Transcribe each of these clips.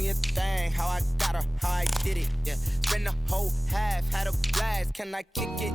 me a thing, how I got her, how I did it, yeah. Spend the whole half, had a blast, can I kick it?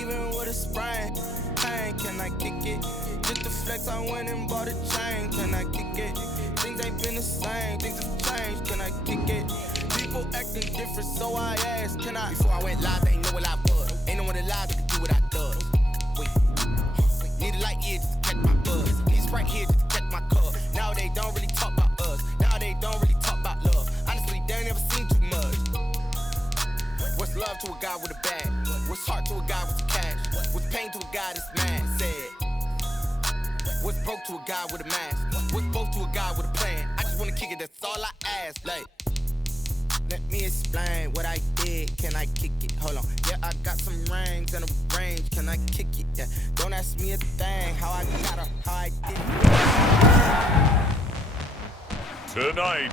Even with a sprain, pain, can I kick it? Just to flex, I went and bought a chain, can I kick it? Things ain't been the same, things have changed, can I kick it? People acting different, so I asked, can I? Before I went live, they ain't know what I was. Ain't no one alive that can do what I does. Wait, need a light year just to catch my buzz. Need Sprite here just to catch my cup. Now they don't really talk about us. Now they don't really talk about love. Honestly, they ain't never seen too much. What's love to a guy with a bag? What's heart to a guy with cash? What's pain to a guy that's mad? Said. What's broke to a guy with a mask? What's both to a guy with a plan? I just wanna kick it, that's all I ask. Like, let me explain what I did. Can I kick it? Hold on. Yeah, I got some rings and a range. Can I kick it? Yeah. Don't ask me a thing. How I got her, how I did it. Tonight,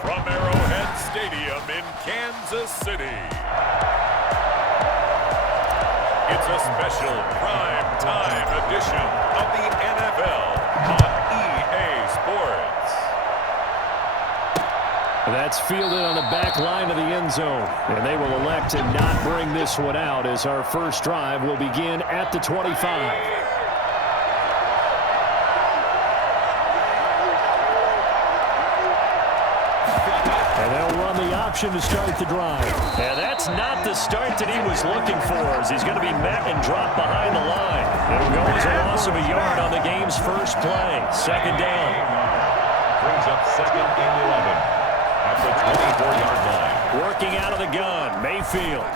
from Arrowhead Stadium in Kansas City, it's a special prime time edition of the NFL on EA Sports. That's fielded on the back line of the end zone, and they will elect to not bring this one out as our first drive will begin at the 25. And they'll run the option to start the drive. And that's not the start that he was looking for, as he's going to be met and dropped behind the line. It'll go as a loss of a yard on the game's first play. Second down. Brings up second and 11. At the 24-yard line. Working out of the gun, Mayfield.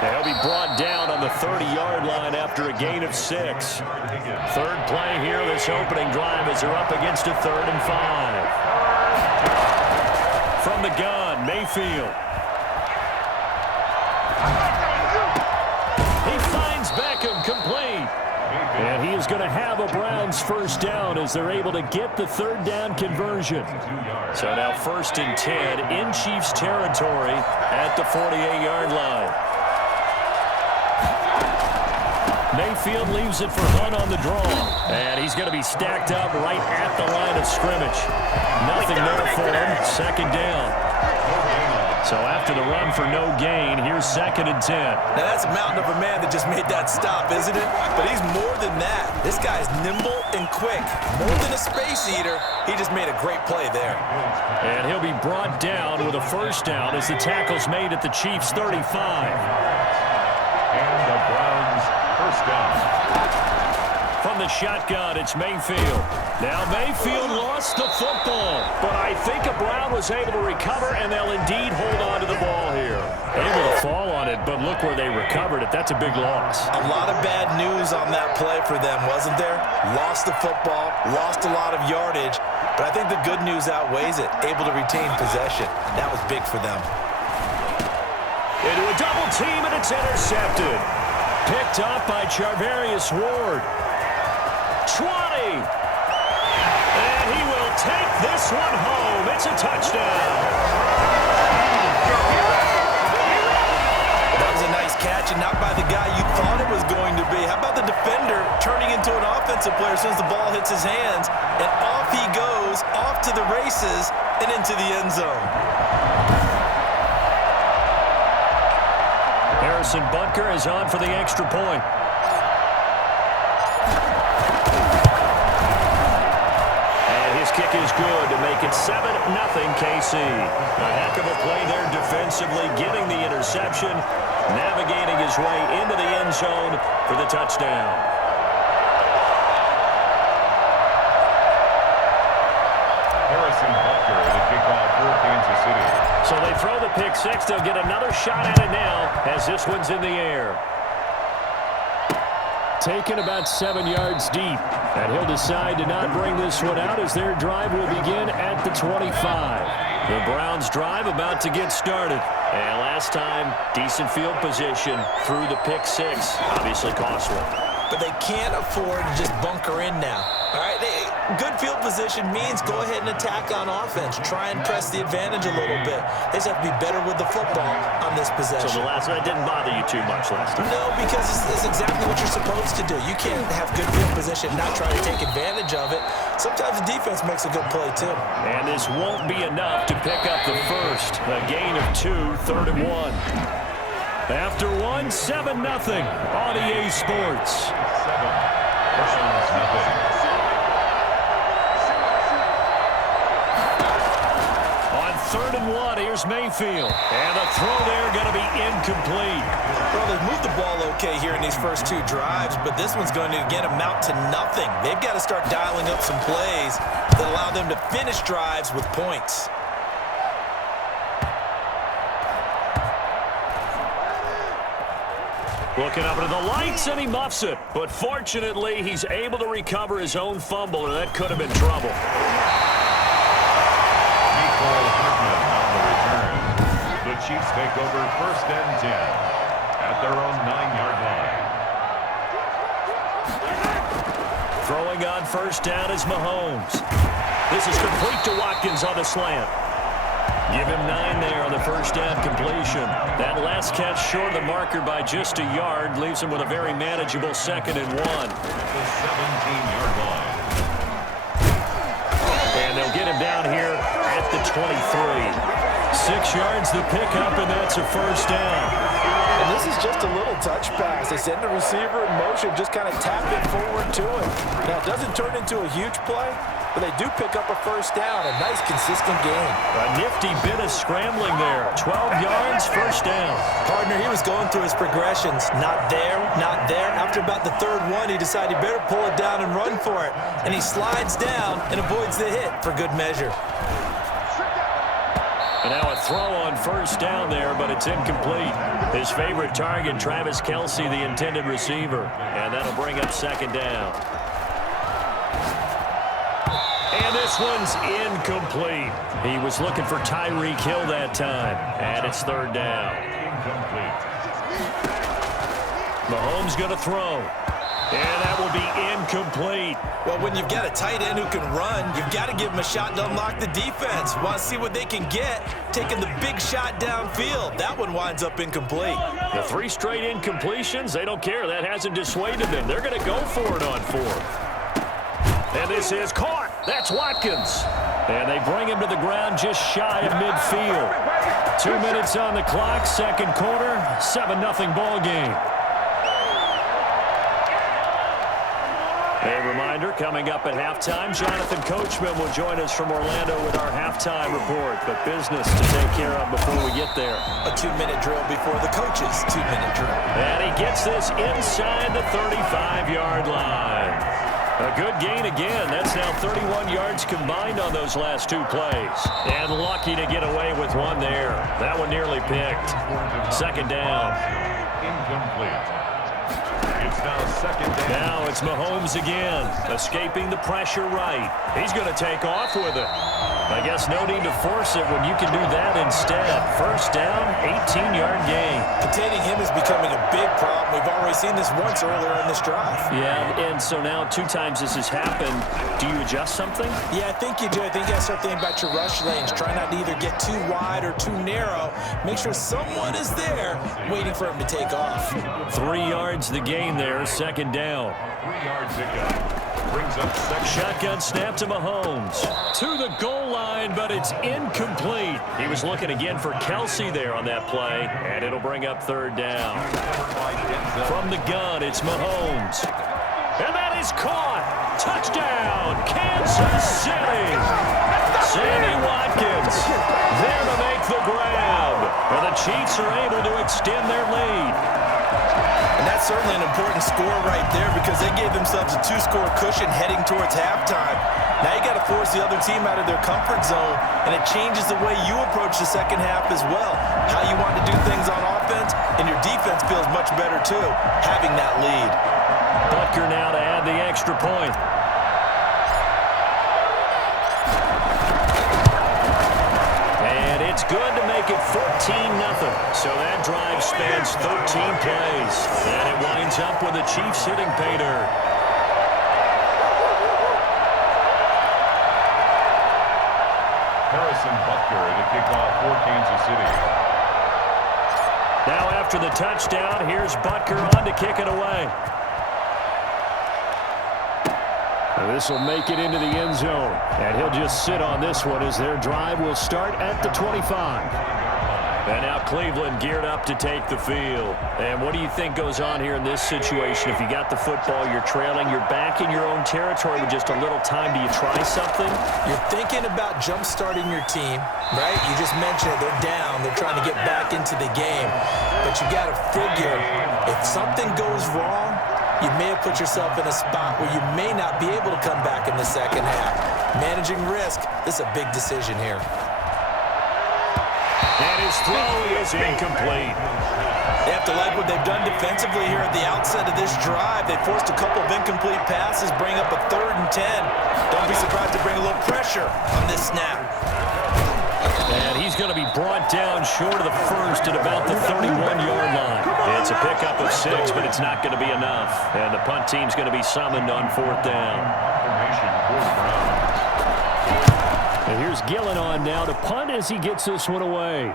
He'll be brought down on the 30-yard line after a gain of 6. Third play here this opening drive as they're up against a 3rd and 5. From the gun, Mayfield. He finds Beckham complete. And he is going to have a Browns first down as they're able to get the 3rd down conversion. So now 1st and 10 in Chiefs territory at the 48-yard line. Mayfield leaves it for Hunt on the draw. And he's going to be stacked up right at the line of scrimmage. Nothing there for him. Second down. So after the run for no gain, here's 2nd and 10. Now that's a mountain of a man that just made that stop, isn't it? But he's more than that. This guy's nimble and quick. More than a space eater, he just made a great play there. And he'll be brought down with a first down as the tackle's made at the Chiefs' 35. And the Browns first down. From the shotgun, it's Mayfield. Now Mayfield lost the football, but I think a Brown was able to recover, and they'll indeed hold on to the ball here. Able to fall on it, but look where they recovered it. That's a big loss. A lot of bad news on that play for them, wasn't there? Lost the football, lost a lot of yardage, but I think the good news outweighs it. Able to retain possession. That was big for them. Into a double team, and it's intercepted. Picked up by Charvarius Ward. 20. And he will take this one home. It's a touchdown. That was a nice catch, and not by the guy you thought it was going to be. How about the defender turning into an offensive player as soon as the ball hits his hands, and off he goes, off to the races, and into the end zone. Harrison Butker is on for the extra point. Kick is good to make it 7-0 KC. A heck of a play there defensively, getting the interception, navigating his way into the end zone for the touchdown. Harrison Butker, the kickoff for Kansas City. So they throw the pick six. They'll get another shot at it now as this one's in the air. Taken about 7 yards deep. And he'll decide to not bring this one out as their drive will begin at the 25. The Browns drive about to get started. And last time, decent field position through the pick six. Obviously costly. But they can't afford to just bunker in now. All right, good field position means go ahead and attack on offense. Try and press the advantage a little bit. They just have to be better with the football on this possession. So the last one didn't bother you too much last time? No, because it's exactly what you're supposed to do. You can't have good field position and not try to take advantage of it. sometimes the defense makes a good play too. And this won't be enough to pick up the first. A gain of 2, 3rd and 1. After 1, 7-0 on EA Sports. 7. Nothing. On 3rd and 1, here's Mayfield. And the throw there going to be incomplete. Well, they've moved the ball okay here in these first 2 drives, but this one's going to, again, amount to nothing. They've got to start dialing up some plays that allow them to finish drives with points. Looking up into the lights, and he muffs it. But fortunately, he's able to recover his own fumble, and that could have been trouble. Nicole Hartman on the return. The Chiefs take over 1st and 10 at their own 9-yard line. Throwing on 1st down is Mahomes. This is complete to Watkins on the slant. Give him 9 there on the 1st down completion. That last catch short of the marker by just a yard leaves him with a very manageable 2nd and 1. The 17-yard line. And they'll get him down here at the 23. 6 yards the pickup, and that's a 1st down. And this is just a little touch pass. They send the receiver in motion, just kind of tap it forward to him. Now, it doesn't turn into a huge play, but they do pick up a 1st down. A nice, consistent gain. A nifty bit of scrambling there. 12 yards, 1st down. Partner, he was going through his progressions. Not there, not there. After about the 3rd one, he decided he better pull it down and run for it. And he slides down and avoids the hit for good measure. And now a throw on 1st down there, but it's incomplete. His favorite target, Travis Kelce, the intended receiver. And that'll bring up 2nd down. And this one's incomplete. He was looking for Tyreek Hill that time. And it's 3rd down. Incomplete. Mahomes going to throw. And that will be incomplete. Well, when you've got a tight end who can run, you've got to give him a shot to unlock the defense. Want to see what they can get, taking the big shot downfield. That one winds up incomplete. The 3 straight incompletions, they don't care. That hasn't dissuaded them. They're going to go for it on 4th. And this is caught. That's Watkins. And they bring him to the ground just shy of midfield. 2 minutes on the clock, 2nd quarter, 7-0 ball game. A reminder, coming up at halftime, Jonathan Coachman will join us from Orlando with our halftime report. But business to take care of before we get there. A 2-minute drill before the coach's 2-minute drill. And he gets this inside the 35-yard line. A good gain again. That's now 31 yards combined on those last 2 plays. And lucky to get away with one there. That one nearly picked. 2nd down. Incomplete. It's now 2nd down. Now it's Mahomes again, escaping the pressure right. He's going to take off with it. I guess no need to force it when you can do that instead. 1st down, 18-yard gain. Containing him is becoming a big problem. We've already seen this once earlier in this drive. Yeah, and so now 2 times this has happened. Do you adjust something? Yeah, I think you do. I think you got to start thinking about your rush lanes. Try not to either get too wide or too narrow. Make sure someone is there waiting for him to take off. 3 yards the gain there, 2nd down. 3-yard pickup. Brings up 2nd. Shotgun snap to Mahomes. To the goal line, but it's incomplete. He was looking again for Kelce there on that play, and it'll bring up 3rd down. From the gun, it's Mahomes. And that is caught. Touchdown, Kansas City. Sammy Watkins there to make the grab. And the Chiefs are able to extend their lead. And that's certainly an important score right there because they gave themselves a 2-score cushion heading towards halftime. Now you got to force the other team out of their comfort zone, and it changes the way you approach the 2nd half as well. How you want to do things on offense, and your defense feels much better too, having that lead. Butker now to add the extra point. And it's good to make it 14-0. So that drive spans 13 plays. And it winds up with the Chiefs hitting pay dirt. Harrison Butker to kick off for Kansas City. Now after the touchdown, here's Butker on to kick it away. This will make it into the end zone. And he'll just sit on this one as their drive will start at the 25. And now Cleveland geared up to take the field. And what do you think goes on here in this situation? If you got the football, you're trailing, you're back in your own territory with just a little time. Do you try something? You're thinking about jump-starting your team, right? You just mentioned it. They're down. They're trying to get back into the game. But you got to figure, if something goes wrong, you may have put yourself in a spot where you may not be able to come back in the second half. Managing risk, this is a big decision here. And his throw is incomplete. They have to like what they've done defensively here at the outset of this drive. They forced a couple of incomplete passes, bring up a 3rd and 10. Don't be surprised to bring a little pressure on this snap. And he's going to be brought down short of the first at about the 31-yard line. It's a pickup of 6, but it's not going to be enough. And the punt team's going to be summoned on 4th down. And here's Gillen on now to punt as he gets this one away.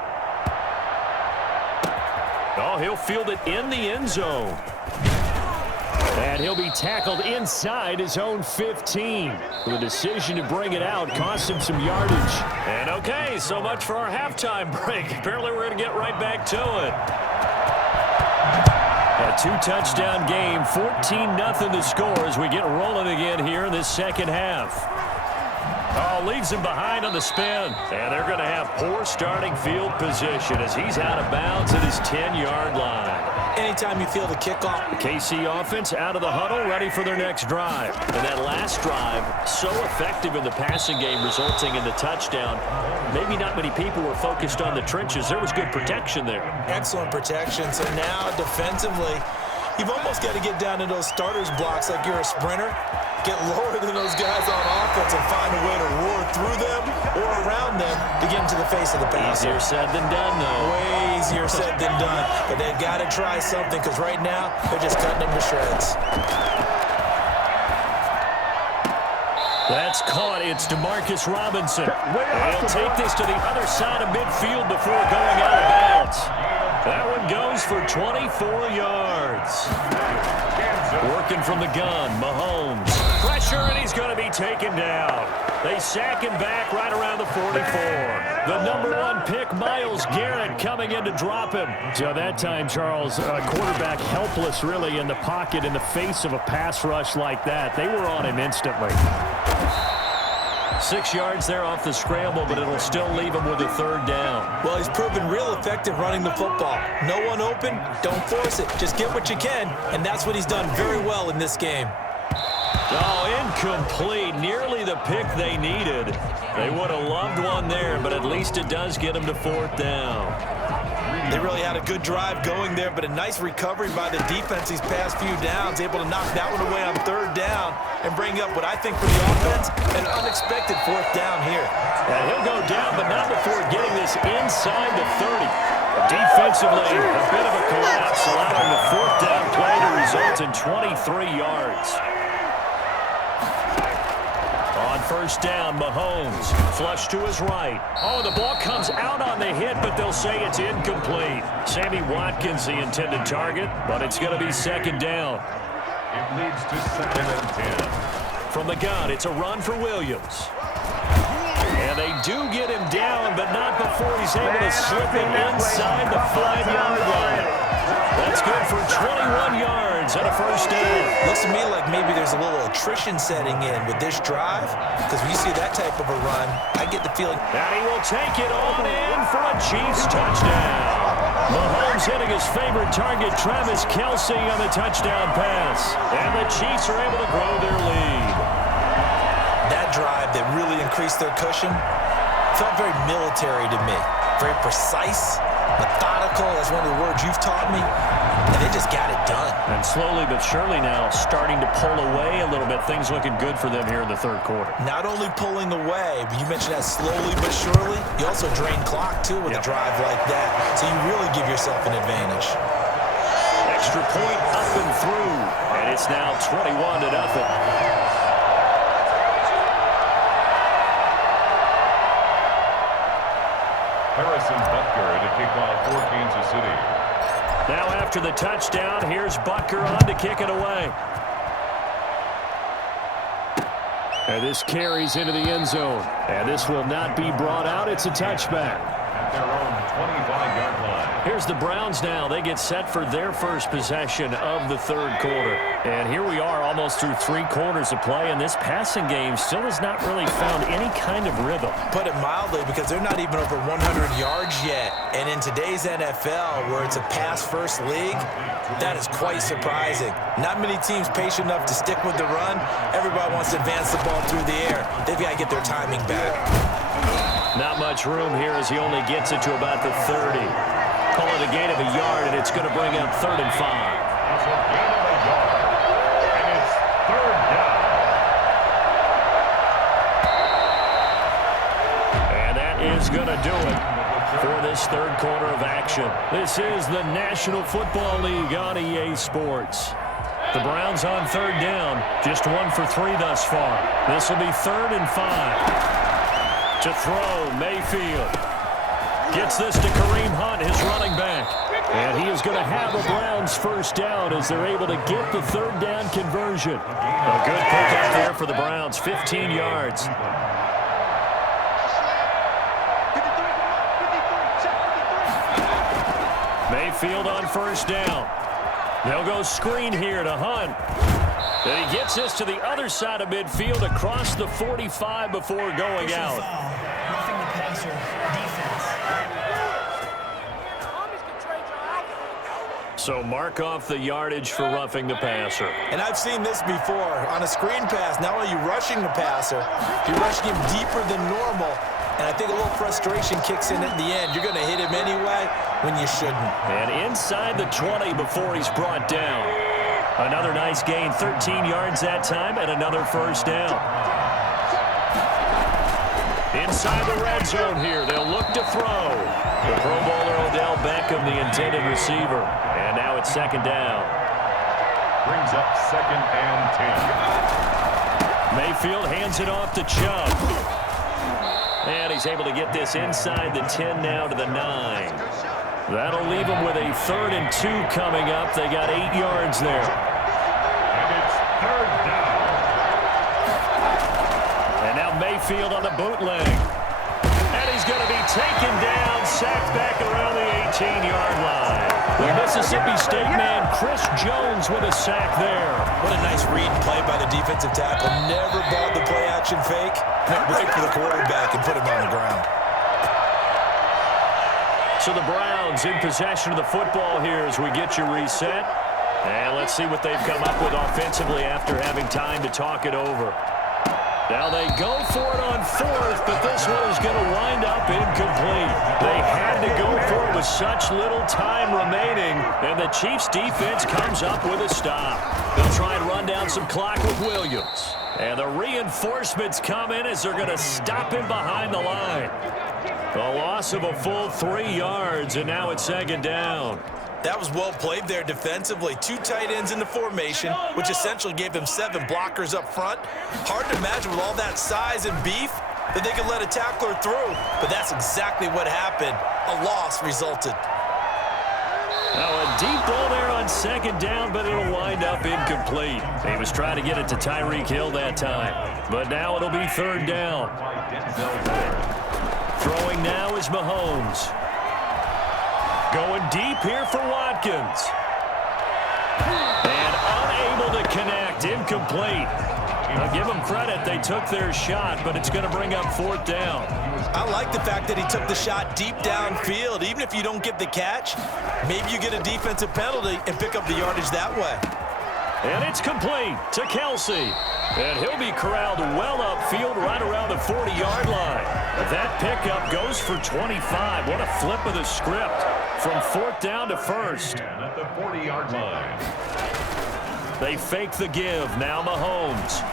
Oh, he'll field it in the end zone. And he'll be tackled inside his own 15. The decision to bring it out cost him some yardage. And okay, so much for our halftime break. Apparently we're going to get right back to it. A 2-touchdown game, 14-0 the score as we get rolling again here in this second half. Oh, leaves him behind on the spin. And they're going to have poor starting field position as he's out of bounds at his 10-yard line. Anytime you feel the kickoff. KC offense out of the huddle, ready for their next drive. And that last drive, so effective in the passing game, resulting in the touchdown. Maybe not many people were focused on the trenches. There was good protection there. Excellent protection. So now defensively, you've almost got to get down to those starters blocks like you're a sprinter. Get lower than those guys on offense and find a way to roar through them or around them to get into the face of the passer. Easier said than done, though. Way easier said than done. But they've got to try something because right now they're just cutting them to shreds. That's caught. It's DeMarcus Robinson. He'll take this to the other side of midfield before going out of bounds. That one goes for 24 yards. Working from the gun, Mahomes. Pressure, and he's going to be taken down. They sack him back right around the 44. The number 1 pick, Myles Garrett, coming in to drop him. So that time, Charles, quarterback helpless really in the pocket in the face of a pass rush like that. They were on him instantly. 6 yards there off the scramble, but it'll still leave him with a 3rd down. Well, he's proven real effective running the football. No one open, don't force it. Just get what you can, and that's what he's done very well in this game. Oh, incomplete. Nearly the pick they needed. They would have loved one there, but at least it does get them to 4th down. They really had a good drive going there, but a nice recovery by the defense these past few downs, able to knock that one away on 3rd down and bring up what I think for the offense, an unexpected 4th down here. And he'll go down, but not before getting this inside the 30. Defensively, a bit of a collapse, allowing the 4th down play to result in 23 yards. On 1st down, Mahomes, flush to his right. Oh, the ball comes out on the hit, but they'll say it's incomplete. Sammy Watkins, the intended target, but it's going to be 2nd down. It leads to 2nd and 10. From the gun, it's a run for Williams. And they do get him down, but not before he's able to slip it inside the 5-yard line. That's good for 21 yards and a 1st down. Looks to me like maybe there's a little attrition setting in with this drive, because when you see that type of a run, I get the feeling. And he will take it on in for a Chiefs touchdown. Mahomes hitting his favorite target, Travis Kelce, on the touchdown pass. And the Chiefs are able to grow their lead. That drive that really increased their cushion felt very military to me. Very precise, methodical, that's one of the words you've taught me, and they just got it done. And slowly but surely now starting to pull away a little bit. Things looking good for them here in the 3rd quarter. Not only pulling away, but you mentioned that slowly but surely, you also drain clock too with a drive like that, so you really give yourself an advantage. Extra point up and through, and it's now 21-0. Harrison Butker to kick off for Kansas City. Now after the touchdown, here's Butker on to kick it away. And this carries into the end zone. And this will not be brought out. It's a touchback. At their own 25-yard line. Here's the Browns now. They get set for their first possession of the third quarter. And here we are almost through 3 quarters of play, and this passing game still has not really found any kind of rhythm. Put it mildly, because they're not even over 100 yards yet. And in today's NFL, where it's a pass-first league, that is quite surprising. Not many teams patient enough to stick with the run. Everybody wants to advance the ball through the air. They've got to get their timing back. Not much room here as he only gets it to about the 30. Call it a gain of a yard, and it's going to bring up 3rd and 5. It's a gain of a yard, and it's 3rd down. And that is going to do it for this third quarter of action. This is the National Football League on EA Sports. The Browns on 3rd down, just 1 for 3 thus far. This will be 3rd and 5. To throw, Mayfield. Gets this to Kareem Hunt, his running back. And he is going to have a Browns first down as they're able to get the 3rd down conversion. A good pickup there for the Browns, 15 yards. Mayfield on first down. They'll go screen here to Hunt. And he gets this to the other side of midfield across the 45 before going out. Roughing the passer, defense. So mark off the yardage for roughing the passer. And I've seen this before. On a screen pass, not only are you rushing the passer, you're rushing him deeper than normal. And I think a little frustration kicks in at the end. You're going to hit him anyway when you shouldn't. And inside the 20 before he's brought down. Another nice gain, 13 yards that time, and another first down. Inside the red zone here, they'll look to throw. The Pro Bowler Odell Beckham, the intended receiver. And now it's 2nd down. Brings up 2nd and 10. Mayfield hands it off to Chubb. And he's able to get this inside the 10 now to the 9. That'll leave them with a 3rd and 2 coming up. They got 8 yards there. And it's 3rd down. And now Mayfield on the bootleg. And he's going to be taken down, sacked back around the 18-yard line. The Mississippi State man, Chris Jones, with a sack there. What a nice read and play by the defensive tackle. Never bought the play-action fake. Went right for the quarterback and put him on the ground. So the Browns in possession of the football here as we get you reset. And let's see what they've come up with offensively after having time to talk it over. Now they go for it on 4th, but this one is going to wind up incomplete. They had to go for it with such little time remaining, and the Chiefs' defense comes up with a stop. They'll try and run down some clock with Williams. And the reinforcements come in as they're going to stop him behind the line. A loss of a full 3 yards, and now it's 2nd down. That was well played there defensively. 2 tight ends in the formation, which essentially gave them 7 blockers up front. Hard to imagine with all that size and beef that they could let a tackler through, but that's exactly what happened. A loss resulted. Now a deep ball there on 2nd down, but it'll wind up incomplete. He was trying to get it to Tyreek Hill that time, but now it'll be 3rd down. Throwing now is Mahomes. Going deep here for Watkins. And unable to connect, incomplete. I'll give them credit, they took their shot, but it's going to bring up 4th down. I like the fact that he took the shot deep downfield. Even if you don't get the catch, maybe you get a defensive penalty and pick up the yardage that way. And it's complete to Kelsey. And he'll be corralled well upfield right around the 40-yard line. That pickup goes for 25. What a flip of the script from 4th down to 1st. At the 40-yard line. They fake the give. Now Mahomes.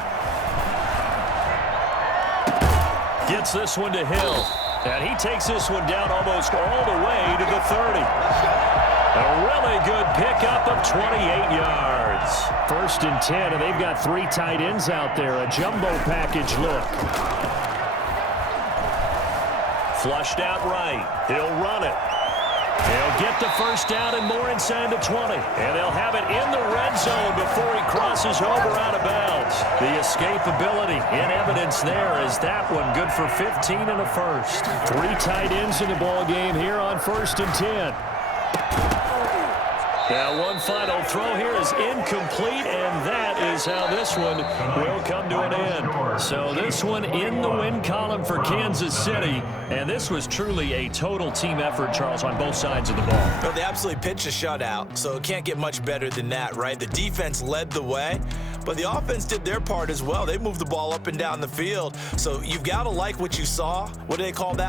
Gets this one to Hill. And he takes this one down almost all the way to the 30. A really good pickup of 28 yards. 1st and 10, and they've got 3 tight ends out there. A jumbo package look. Flushed out right. He'll run it. He'll get the first down and more inside the 20. And they'll have it in the red zone before he crosses over out of bounds. The escapability in evidence there is that one good for 15 and a first. 3 tight ends in the ball game here on 1st and 10. Now one final throw here is incomplete, and that is how this one will come to an end. So this one in the win column for Kansas City, and this was truly a total team effort, Charles, on both sides of the ball. Well, they absolutely pitched a shutout, so it can't get much better than that, right? The defense led the way, but the offense did their part as well. They moved the ball up and down the field, so you've got to like what you saw. What do they call that?